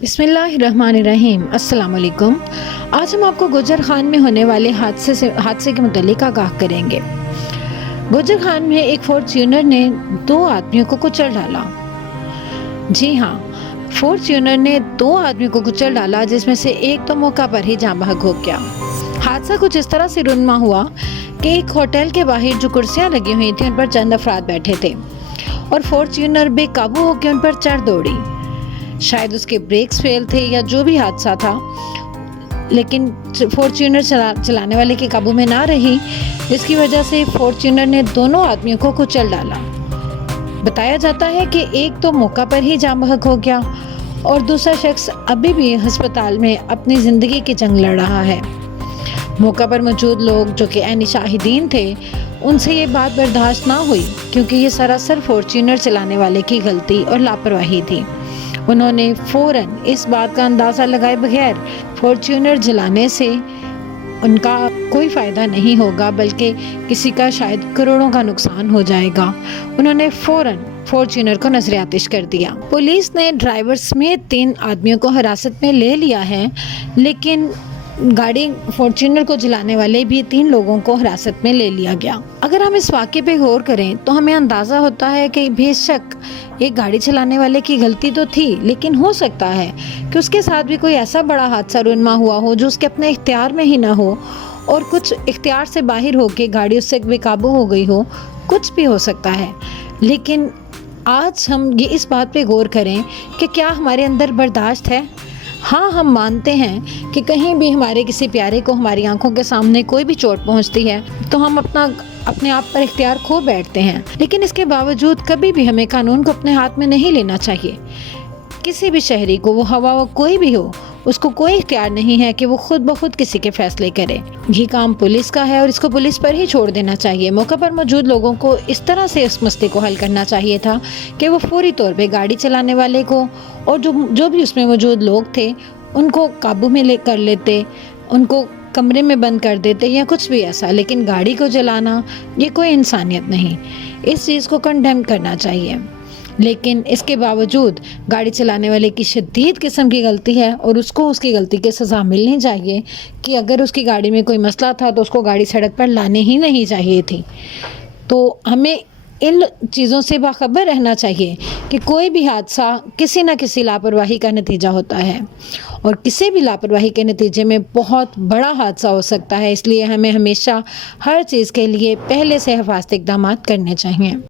بسم اللہ الرحمن الرحیم۔ السلام علیکم۔ آج ہم آپ کو گوجر خان میں ہونے والے حادثے کے متعلق آگاہ کریں گے۔ گوجر خان میں ایک فارچونر نے 2 آدمیوں کو کچل ڈالا۔ جی ہاں، فارچونر نے 2 آدمیوں کو کچل ڈالا، جس میں سے ایک تو موقع پر ہی جاں بحق ہو گیا۔ حادثہ کچھ اس طرح سے رونما ہوا کہ ایک ہوٹل کے باہر جو کرسیاں لگی ہوئی تھیں ان پر چند افراد بیٹھے تھے اور فارچونر بے قابو ہو کے ان پر چڑھ دوڑی۔ شاید اس کے بریکس فیل تھے یا جو بھی حادثہ تھا، لیکن فارچونر چلانے والے کے قابو میں نہ رہی، جس کی وجہ سے فارچونر نے دونوں آدمیوں کو کچل ڈالا۔ بتایا جاتا ہے کہ ایک تو موقع پر ہی جاں بحق ہو گیا اور دوسرا شخص ابھی بھی ہسپتال میں اپنی زندگی کی جنگ لڑ رہا ہے۔ موقع پر موجود لوگ جو کہ عینی شاہدین تھے، ان سے یہ بات برداشت نہ ہوئی کیونکہ یہ سراسر فارچونر چلانے والے کی غلطی اور لاپرواہی تھی۔ انہوں نے فوراً اس بات کا اندازہ لگائے بغیر فارچونر جلانے سے ان کا کوئی فائدہ نہیں ہوگا بلکہ کسی کا شاید کروڑوں کا نقصان ہو جائے گا، انہوں نے فوراً فارچونر کو نظر آتش کر دیا۔ پولیس نے ڈرائیور سمیت 3 آدمیوں کو حراست میں لے لیا ہے، لیکن گاڑی فارچونر کو جلانے والے بھی 3 لوگوں کو حراست میں لے لیا گیا۔ اگر ہم اس واقعے پہ غور کریں تو ہمیں اندازہ ہوتا ہے کہ بے شک ایک گاڑی چلانے والے کی غلطی تو تھی، لیکن ہو سکتا ہے کہ اس کے ساتھ بھی کوئی ایسا بڑا حادثہ رونما ہوا ہو جو اس کے اپنے اختیار میں ہی نہ ہو اور کچھ اختیار سے باہر ہو کے گاڑی اس سے بے قابو ہو گئی ہو، کچھ بھی ہو سکتا ہے۔ لیکن آج ہم یہ اس بات پہ غور کریں کہ کیا ہمارے اندر برداشت ہے؟ ہاں، ہم مانتے ہیں کہ کہیں بھی ہمارے کسی پیارے کو ہماری آنکھوں کے سامنے کوئی بھی چوٹ پہنچتی ہے تو ہم اپنے آپ پر اختیار کھو بیٹھتے ہیں، لیکن اس کے باوجود کبھی بھی ہمیں قانون کو اپنے ہاتھ میں نہیں لینا چاہیے۔ کسی بھی شہری کو، وہ ہوا کوئی بھی ہو، اس کو کوئی اختیار نہیں ہے کہ وہ خود بخود کسی کے فیصلے کرے۔ یہ کام پولیس کا ہے اور اس کو پولیس پر ہی چھوڑ دینا چاہیے۔ موقع پر موجود لوگوں کو اس طرح سے اس مسئلے کو حل کرنا چاہیے تھا کہ وہ فوری طور پہ گاڑی چلانے والے کو اور جو بھی اس میں موجود لوگ تھے ان کو قابو میں لے کر لیتے، ان کو کمرے میں بند کر دیتے یا کچھ بھی ایسا، لیکن گاڑی کو جلانا یہ کوئی انسانیت نہیں، اس چیز کو کنڈیم کرنا چاہیے۔ لیکن اس کے باوجود گاڑی چلانے والے کی شدید قسم کی غلطی ہے اور اس کو اس کی غلطی کی سزا ملنی چاہیے کہ اگر اس کی گاڑی میں کوئی مسئلہ تھا تو اس کو گاڑی سڑک پر لانے ہی نہیں چاہیے تھی۔ تو ہمیں ان چیزوں سے باخبر رہنا چاہیے کہ کوئی بھی حادثہ کسی نہ کسی لاپرواہی کا نتیجہ ہوتا ہے اور کسی بھی لاپرواہی کے نتیجے میں بہت بڑا حادثہ ہو سکتا ہے، اس لیے ہمیں ہمیشہ ہر چیز کے لیے پہلے سے حفاظتی اقدامات کرنے چاہیے۔